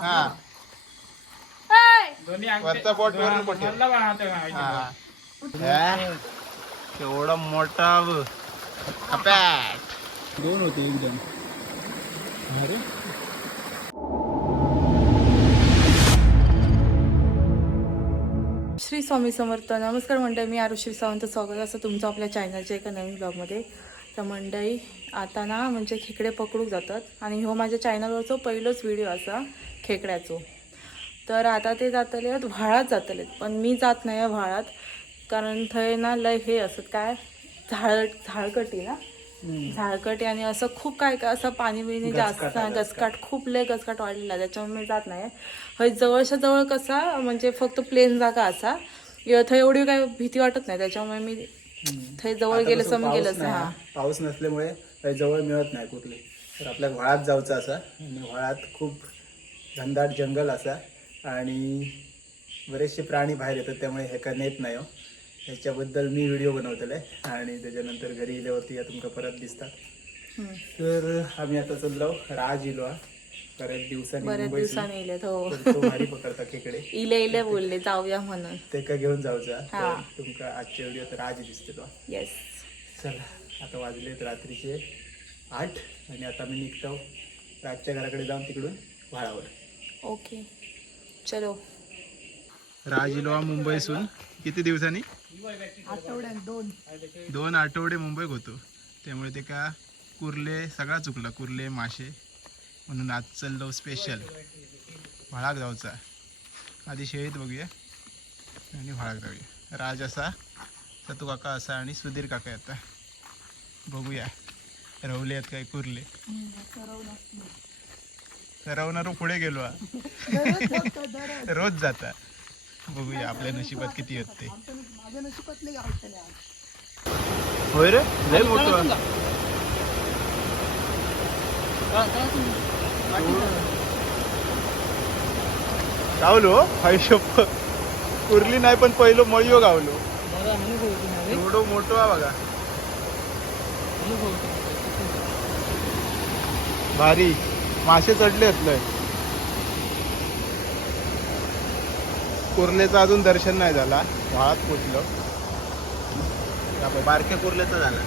हा. दोन्ही वरचा बोट वरून बोट ठेव. हा. हा. केवढा मोठा व कपॅट. दोन होते एकदम. अरे. श्री स्वामी समर्थ. नमस्कार मंडळी मी आरुश्री सावंत. स्वागत असं तुमचं आपल्या चॅनलच्या एका नवीन ब्लॉगमध्ये तर मंडळी आता ना म्हणजे खेकडे पकडूक जातात. आणि ह्यो माझ्या चॅनलवरचो पहिलोच व्हिडिओ असा खेकड्याचो. तर आता ते जातले व्हाळात जातले पण मी जात नाही व्हाळात. कारण थंय ना लय हे असत काय झाड झाडकटी ना? झाडकटी आणि असं खूप काय काय असं पाणी बिणी जास्त गसकाट खूप लय गसकाट वाढलेला त्याच्यामुळे मी जात नाही. हय जवळच्या जवळ कसा म्हणजे फक्त प्लेन जागा असा. थंय एवढी काय भीती वाटत नाही. त्याच्यामुळे मी थंय जवळ गेलं असं मी गेलं असं हा. पाऊस नसल्यामुळे काही जवळ मिळत नाही कुठले. तर आपल्या व्हाळात जाऊचं असा. आणि व्हाळात खूप घनदाट जंगल असा. आणि बरेचसे प्राणी बाहेर येतात त्यामुळे हेका नेत नाही हो. ह्याच्याबद्दल मी व्हिडिओ बनवलेला आहे आणि त्याच्यानंतर घरी गेल्यावरती या तुमका परत दिसतात. तर आम्ही आता चाललो राज इलो हा. बऱ्याच दिवसांनी बऱ्याच. दिवसाने हो. तर तो भारी पकडता खेकडे इले इले बोलले जाऊया म्हणून. ते का घेऊन जाऊचा. हा. तुमका आजच्या व्हिडिओ तर राज दिसते तो येस चला आता वाजलेत रात्रीचे आठ आणि आता मी निघतो. राजच्या घराकडे जाऊन तिकडून व्हाळावर. ओके. चलो. राजिलोवा मुंबईसून किती दिवसांनी? आठवड्यात दोन. दोन आठवडे मुंबईत होतो. त्यामुळे ते का कुर्ले सगळा चुकला. कुर्ले मासे म्हणून आज चाललो स्पेशल व्हाळाक जाऊचा आधी शेळीत बघूया. आणि व्हाळाक जाऊया राज असा सतू काका असा आणि सुधीर काका येता बघूया. रवले आहेत काय कुर्ले? सरवणार पुढे गेलो हा. रोज जाता. बघूया आपल्या नशिबात किती येत ते होय रे? लय मोठं गावलो शप्प कुर्ली नाही पण पहिलं मळियो गावलो. एवढं मोठं हा बघा. भारी. मासे चढले लय. कुर्लेचं अजून दर्शन नाही झाला. व्हाळात पोचलो. बारक्या कुर्लेचं झाला.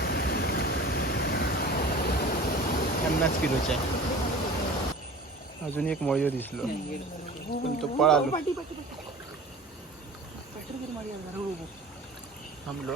पन्नास किलोच्या. अजून एक मयूर दिसलो. पण तो पळालो. थांबलो.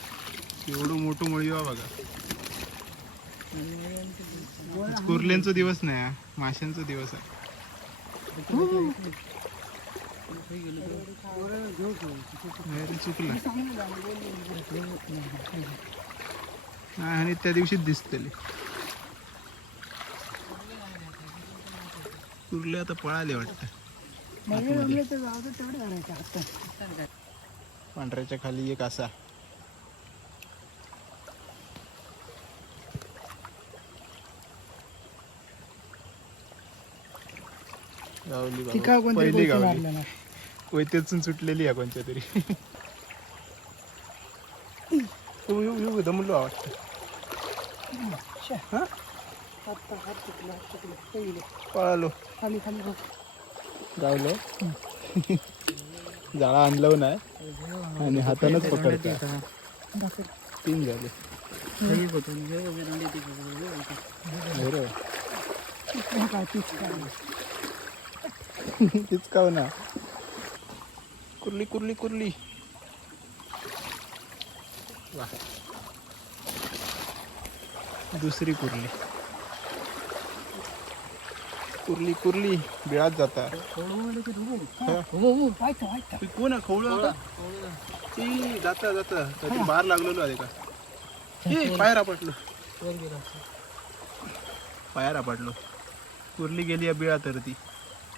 एवढं मोठं मळी वा बघा. कुर्ल्यांचा दिवस नाही. माशांचा दिवस आहे. चुकलं. आणि त्या दिवशीच दिसतले. कुर्ले आता पळाले वाटतं. पांढऱ्याच्या खाली एक असा. गावली बाबा. पहिली गावली. कोयतेचून सुटलेली आहे कोणत्या तरी. येऊ येऊ येऊ दमलो वाटतं हा? पळालो. गावलो. जाळा आणलं नाही आणि हातानच पकडता. तीन झाले. बरं. तीच काव ना कुर्ली कुर्ली कुर्ली. वा. दुसरी कुर्ली. कुर्ली कुर्ली. बिळात जाता. कोण खवळ ती जाता जाता. काहीतरी बाहेर लागलेलो आहे का? पायर आपटलो. पायर आपटलो. कुर्ली गेली या बिळा तर ती.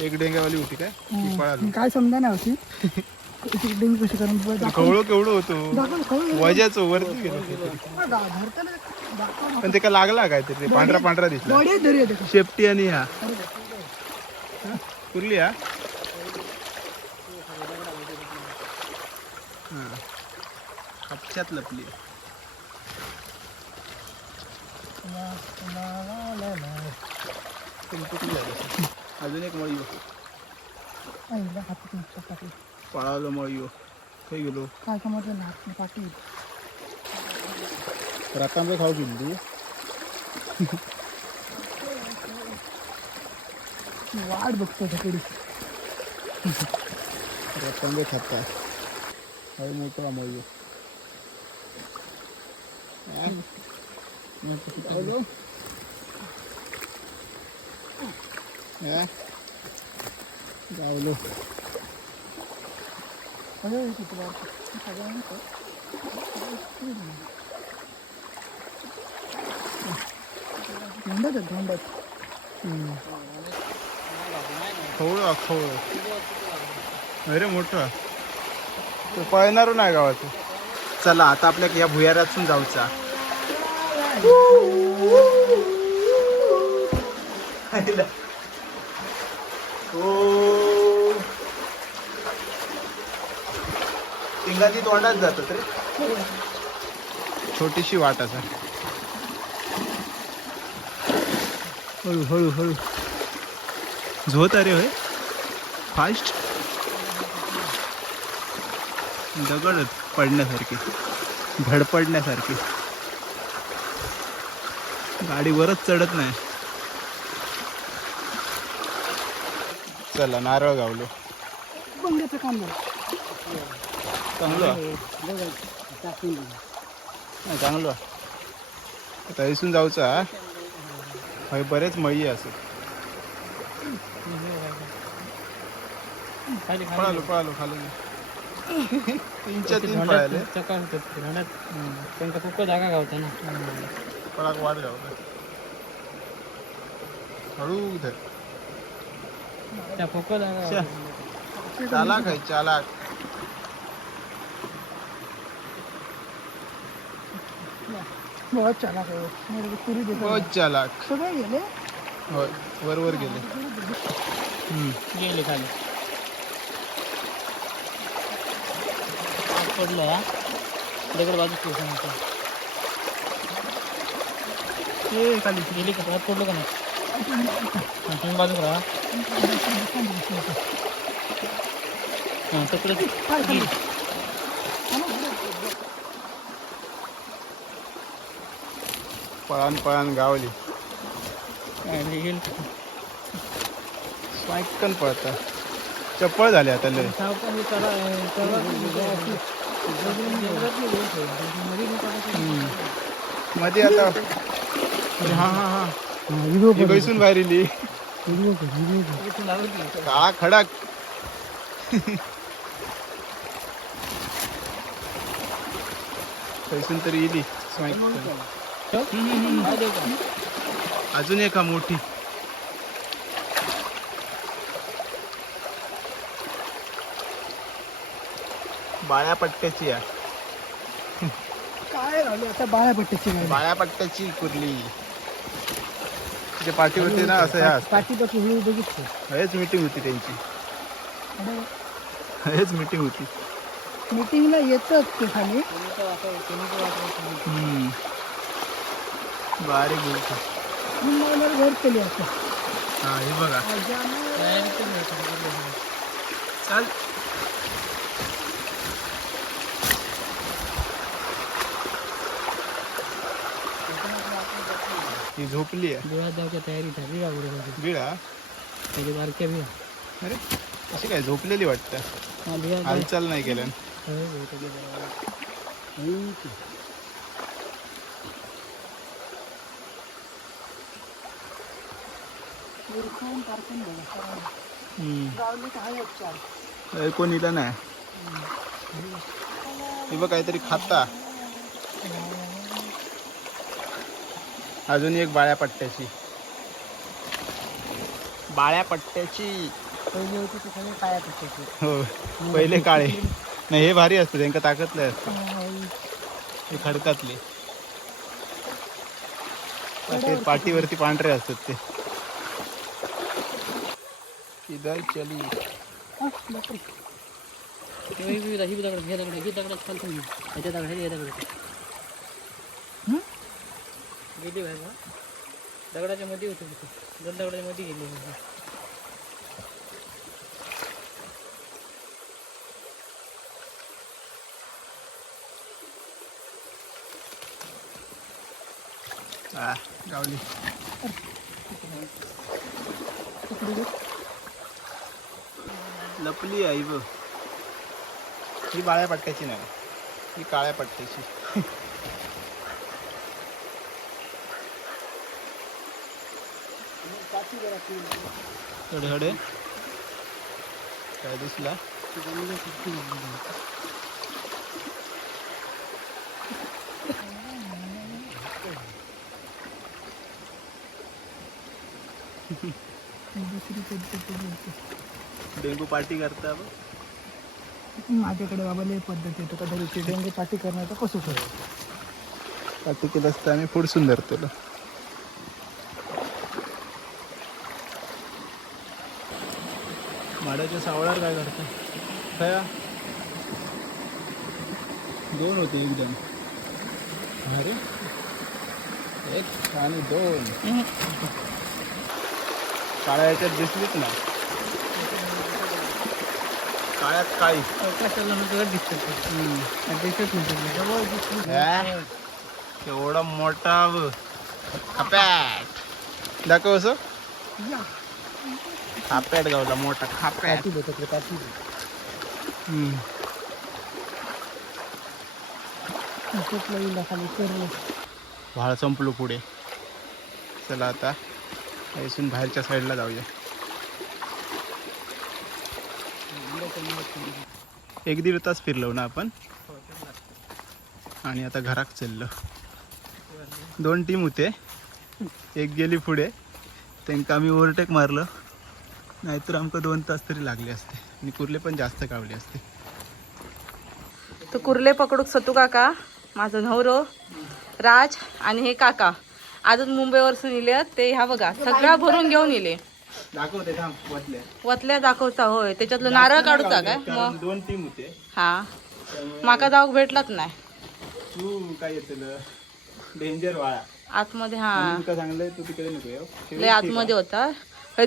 एक डेंग्यावाली होती काय? ती पळाली काय समजा नाही होती. डिंग कशी करून कवळं केवढं होतो. वजाचं वरती गेलो पण ते का लागला काय तरी पांढरा पांढरा दिसला. शेपटी आणि ह्या कुर्ली हा? हा. कपच्यात लपली. अजून एक मळी पळालो मळी काही गेलो. काय समजलं ना पाठी. रातांबे खाऊ गेली वाट बघतो सगळी. रतांबे खाता हळू मोठा मळी गावलो हा? खवळं खवळं. अरे मोठं. तो पळणार नाही गावात. चला आता आपल्या या भुयारातून जाऊचा. हो तिंगाची तोंडात जातात रे. छोटीशी वाट असा. हळू हळू हळू. झोत अरे होय. फास्ट दगड पडण्यासारखी. धडपडण्यासारखी गाडी वरच चढत नाही. चला नारळ गावलो. बंगाचं काम झालं. चांगलं. चांगलं. आता इथून जाऊचा हय बरेच मळी असे. पळालो पळालो खाली. तीनच्या तीन पळाले. त्यांना खूप जागा गावता ना. पळाक वाट गावला हळू धर त्या फोको जागा शा. चालाक आहे चालाक. बहुत चालक आहे पुरी देतो बहुत चालाक सगळे गेले होय वर वर गेले हम्म. गेले खाली पडलं हा दगड बाजू ए खाली गेली का परत पडलो का नाही तुम्ही बाजू करा हां तिकडे पळान पळान गावली. स्वाईकन पळता. चप्पळ झाले आता लय. मध्ये आता हा हा हा. ही बैसून बाहेर इली काळा खडाक. बैसून तरी इली स्वाईकन अजून एका मोठी. बाळ्या पट्ट्याची आहे. काय राहिले आता बाळा पट्ट्याची बाळ्या पट्ट्याची कुर्ली तिच्या पाठीवरती ना असं पाठीपासून हे बघितलं. हेच मीटिंग होती त्यांची. हेच मीटिंग होती. मीटिंगला येतात ते खाली. बारीक बोलतो. मुंबईला घर केले हा हे बघा. चाल. ती झोपली आहे. बिळा. जाऊच्या तयारी झाली बिळा बरोबर बिळा त्याची बारक्या बी अरे अशी काय झोपलेली वाटतं? हालचाल नाही केलं कोण इथं नाही. ही बघ काहीतरी खाता. अजून एक बाळ्या पट्ट्याची. बाळ्या पट्ट्याची. पहिली होती ती सगळे काय पक्षाची हो पहिले काळे. नाही हे भारी असतं त्यांका ताकदले असतं. हे खडकातले. पाठीवरती पांढरे असतात ते. इधर चली? ही दगड हे दगड ही। दगडात चालतो मी ह्याच्या दगड हे दगड गेली दगडाच्या मध्ये होती तिथे दोन दगडाच्या मध्ये गेली गावली लपली आई बघ. ही बाळ्या पट्ट्याची नाही. ही काळ्या पट्ट्याची. हडे हडे. काय दिसला? डेंगू पार्टी करता बघ माझ्याकडे बाबा लय पद्धत आहे. तो कधी डेंगू पाठी करण्याचं कसं करतो पार्टी केलं असतं आम्ही पुढ सुंदर तुला माडाच्या सावळावर काय करता? काय दोन होते एकदम अरे. एक आणि दोन. काळ्या याच्यात दिसलीच ना काळ्यात काळी कशाला तुला दिसत दिसत? एवढा मोठा व खापॅट दाखव असं. खापॅट गावला मोठा सर्व व्हाळ संपलो पुढे. चला आता. इथून बाहेरच्या साईडला जाऊया. एक दीड तास फिरलो ना आपण. आणि आता घरात चाललो. दोन टीम होते. एक गेली पुढे. त्यांना आम्ही ओव्हरटेक मारलं. नाहीतर आमकां दोन तास तरी लागले असते. आणि कुर्ले पण जास्त कावले असते. तर कुर्ले पकडूक सतू काका माझं नवरो राज आणि हे काका. अजून मुंबईवरसून इले ते ह्या बघा सगळा भरून घेऊन इले. दाखवते थांब वाटले वतल्या दाखवता होय. त्याच्यातलं नारळ काढूचा काय? मग? दोन टीम होते. हा. माका जाऊक भेटलाच नाही. तू काय येतलं? डेंजर वाळा. आतमध्ये हा. सांगलंय तू तिकडे नको लय आतमध्ये होता.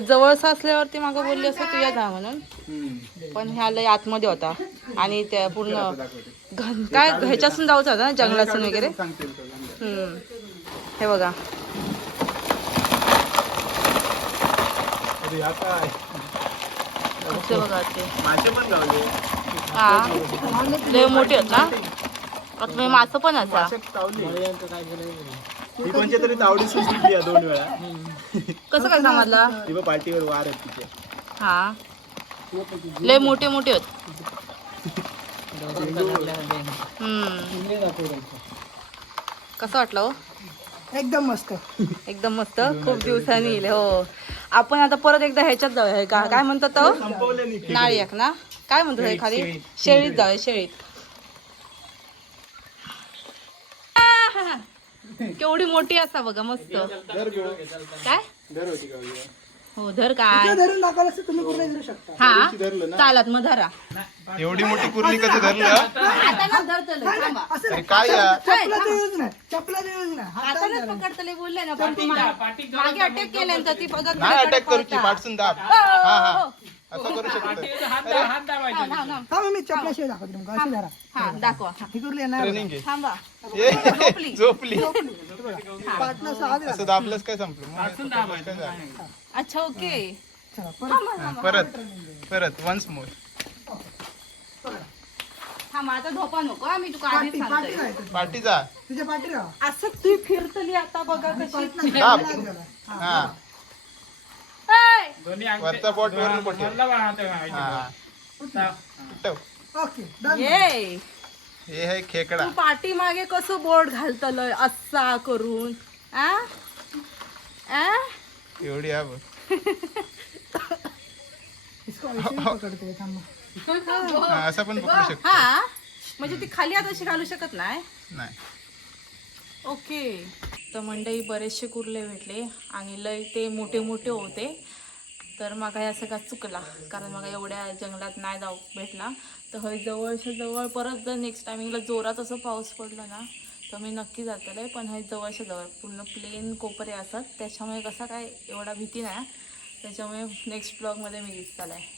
जवळचा असल्यावरती मागं बोलली असं तू या जा म्हणून. पण ह्या लय आतमध्ये होता. आणि त्या पूर्ण काय ह्याच्यासून जाऊचा होता ना जंगलातून वगैरे. हे बघा. अरे हा काय? असे बघा ते. मासे पण गावले हा. लय मोठे होत ना? आता मासं पण असा मासे चावले. ही कोणच्या तरी तावडी सुटली या दोन वेळा. कसं काय समजला? ती पाठीवर वार आहे तिथे. हा. लय मोठे मोठे होत हम्म. कसं वाटलं हो? एकदम मस्त. एकदम मस्त. खूप दिवसांनी येईल हो. आपण आता परत एकदा ह्याच्यात जाऊया हे का- काय म्हणतात तो? संपवले नाही नाळी एक ना? काय म्हणतो हे खाली? शेळीत जाऊया शेळीत! केवढी मोठी असा बघा मस्त. काय? धर होती गावली हो धर काय धरून दाखवलं असं तुम्ही कुठे धरू शकता. हा धरलं ना? चालत मग धरा. एवढी मोठी कुर्ली कसं धरलं? आता ना धरतलं थांबा. अरे काय या? चपलाचा यूज नाही. चपलाचा यूज नाही. हातानच पकडतले बोलले ना पण ती मा- मागे अटॅक केल्यानंतर ती नाही अटॅक करूची पाठसून दाब. हा. हा. असं करू शकतो. हा मग मी चपलाशिवाय दाखवतो तुमका अशी धरा हा दाखवा. हा. ही कुर्ली येणार ट्रेनिंग घे थांबा. ए, झोपली. झोपली. असं दाबलंच काय संपलं. मग असून पकडलंच काय झालं? अच्छा ओके. हा, परत. परत. वन्स मोर हा माझा धोपा नको आम्ही तुका आधीच सांगतोय. पाठी जा. असं तू फिरतली आता बघा कशी. दाब. हा! दोन्ही अंगठे- वरचा बोट वरून बोट ठेव. वरला बाण हात आहे. हा. हा. ठेव. ये. हे आहे खेकडा. तू पाठी मागे कसं बोर्ड घालतलय असा करून. आ? आ? एवढी हा बघ हा, असं पण पकडू शकतो. हा. म्हणजे ती खाली आता अशी घालू शकत नाही? नाही. ओके. तर मंडई बरेचसे कुर्ले भेटले आणि लय ते मोठे मोठे होते. तर मग ह्या सगळा चुकला कारण मग एवढ्या जंगलात नाही जाऊ भेटला. तर हय जवळच्या जवळ परत जर नेक्स्ट टायमिंगला जोरात असं पाऊस पडला ना तर मी नक्की जातले पण हय जवळच्या जवळ पूर्ण प्लेन कोपरे असतात. त्याच्यामुळे कसा काय एवढा भीती नाही. त्याच्यामुळे नेक्स्ट ब्लॉगमध्ये मी दिसताला आहे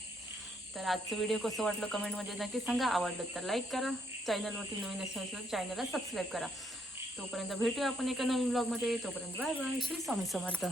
तर आजचं व्हिडिओ कसं वाटलं कमेंटमध्ये नक्की सांगा. आवडलं तर लाईक करा. चॅनलवरती नवीन असेल तर चॅनलला सबस्क्राईब करा. तोपर्यंत भेटूया आपण एका नवीन ब्लॉगमध्ये तोपर्यंत बाय बाय श्री स्वामी समर्थ.